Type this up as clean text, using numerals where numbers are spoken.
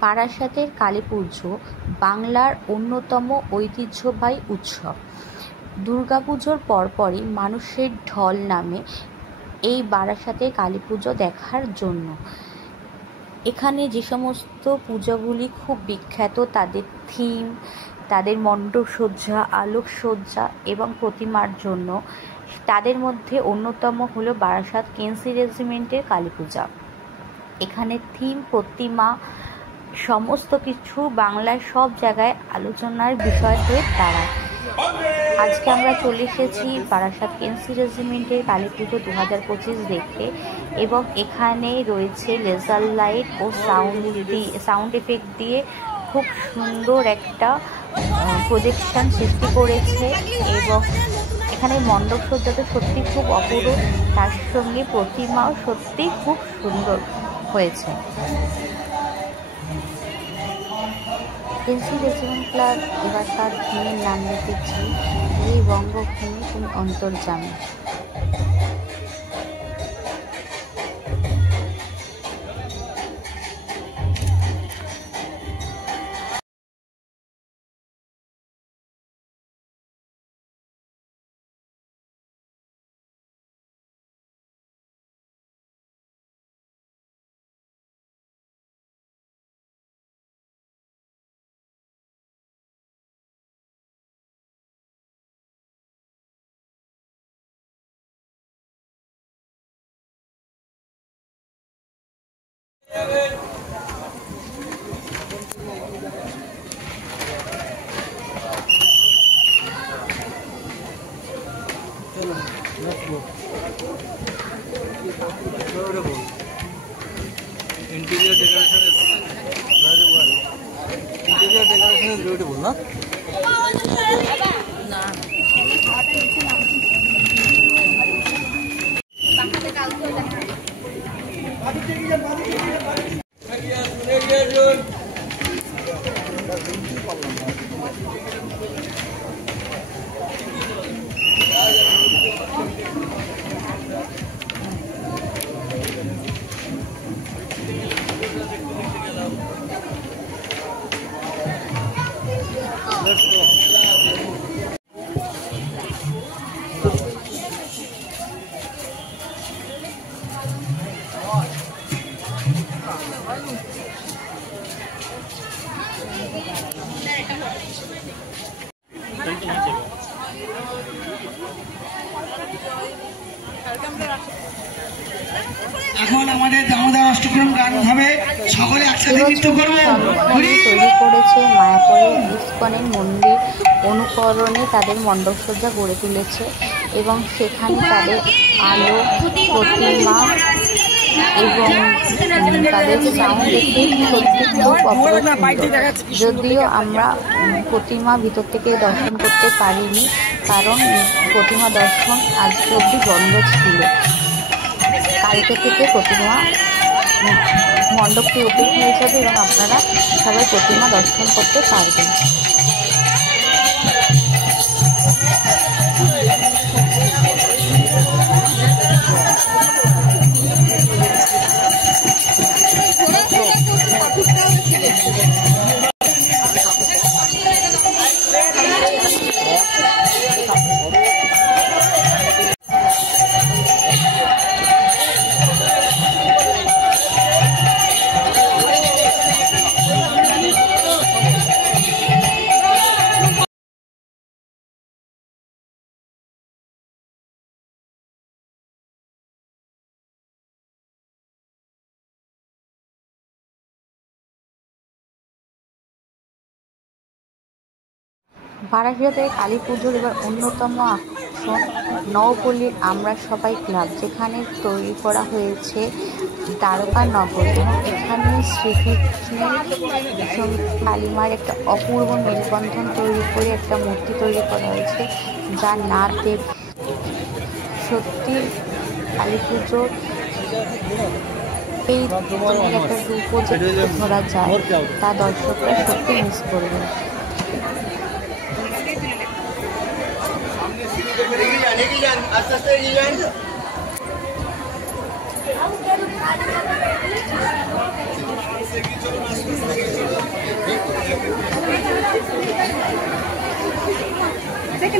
বারাসাতের কালীপুজো বাংলার অন্যতম ঐতিহ্যবাহী উৎসব। দুর্গাপুজোর পরপরই মানুষের ঢল নামে এই বারাসাতের কালীপুজো দেখার জন্য। এখানে যে সমস্ত পুজোগুলি খুব বিখ্যাত, তাদের থিম, তাদের মণ্ডপসজ্জা, আলোকসজ্জা এবং প্রতিমার জন্য, তাদের মধ্যে অন্যতম হলো বারাসাত কেএনসি রেজিমেন্টের কালীপূজা। এখানে থিম, প্রতিমা সমস্ত কিছু বাংলার সব জায়গায় আলোচনার বিষয় হয়ে দাঁড়ায়। আজকে আমরা চলে এসেছি বারাসাত কেএনসি রেজিমেন্টের কালীপুজো 2025 দেখতে, এবং এখানে রয়েছে লেজার লাইট ও সাউন্ড এফেক্ট দিয়ে খুব সুন্দর একটা প্রজেকশন সৃষ্টি করেছে, এবং এখানে মণ্ডপসজ্জা তো সত্যি খুব অপূর্ব, তার সঙ্গে প্রতিমাও সত্যি খুব সুন্দর হয়েছে। কেএনসি রেজিমেন্ট ক্লাব এবার তার থিমের নাম রেখেছে এই বঙ্গভূমি তুমি অন্তর্যামী। Interior decoration is very well. Interior decoration is beautiful, no? Let's go. এখন আমাদের দামোদর অষ্টক্রম গান হবে, সকলে একসাথে নৃত্য করব। তৈরি করেছে মায়াপুরের ইস্কনের মন্দির অনুকরণে তাদের মণ্ডপসজ্জা গড়ে তুলেছে, এবং সেখানে তাদের আলো, প্রতিমা এবং তাদের সাউন্ড এফেক্ট সত্যি খুব অপূর্ব। যদিও আমরা প্রতিমা ভিতর থেকে দর্শন করতে পারিনি, কারণ প্রতিমা দর্শন আজকে অবধি বন্ধ ছিল। কালকে থেকে প্রতিমা মণ্ডপটি ওপেন হয়ে যাবে এবং আপনারা সবাই প্রতিমা দর্শন করতে পারবেন। বারাসাতের কালী পুজোর এবার অন্যতম আকর্ষণ নবপল্লীর আমরা সবাই ক্লাব, যেখানে তৈরি করা হয়েছে দ্বারকা নগর, এবং এখানে শ্রীকৃষ্ণের সঙ্গে কালিমার একটা অপূর্ব মেলবন্ধন তৈরি করে একটা মূর্তি তৈরি করা হয়েছে, যা না দেখ সত্যি কালী পুজোর এই একটা রূপও যে ধরা যায়, তা দর্শকরা সত্যি মিস করবে। আস্তে আস্তে এগিয়ে যান। seguir, yo no más. একটা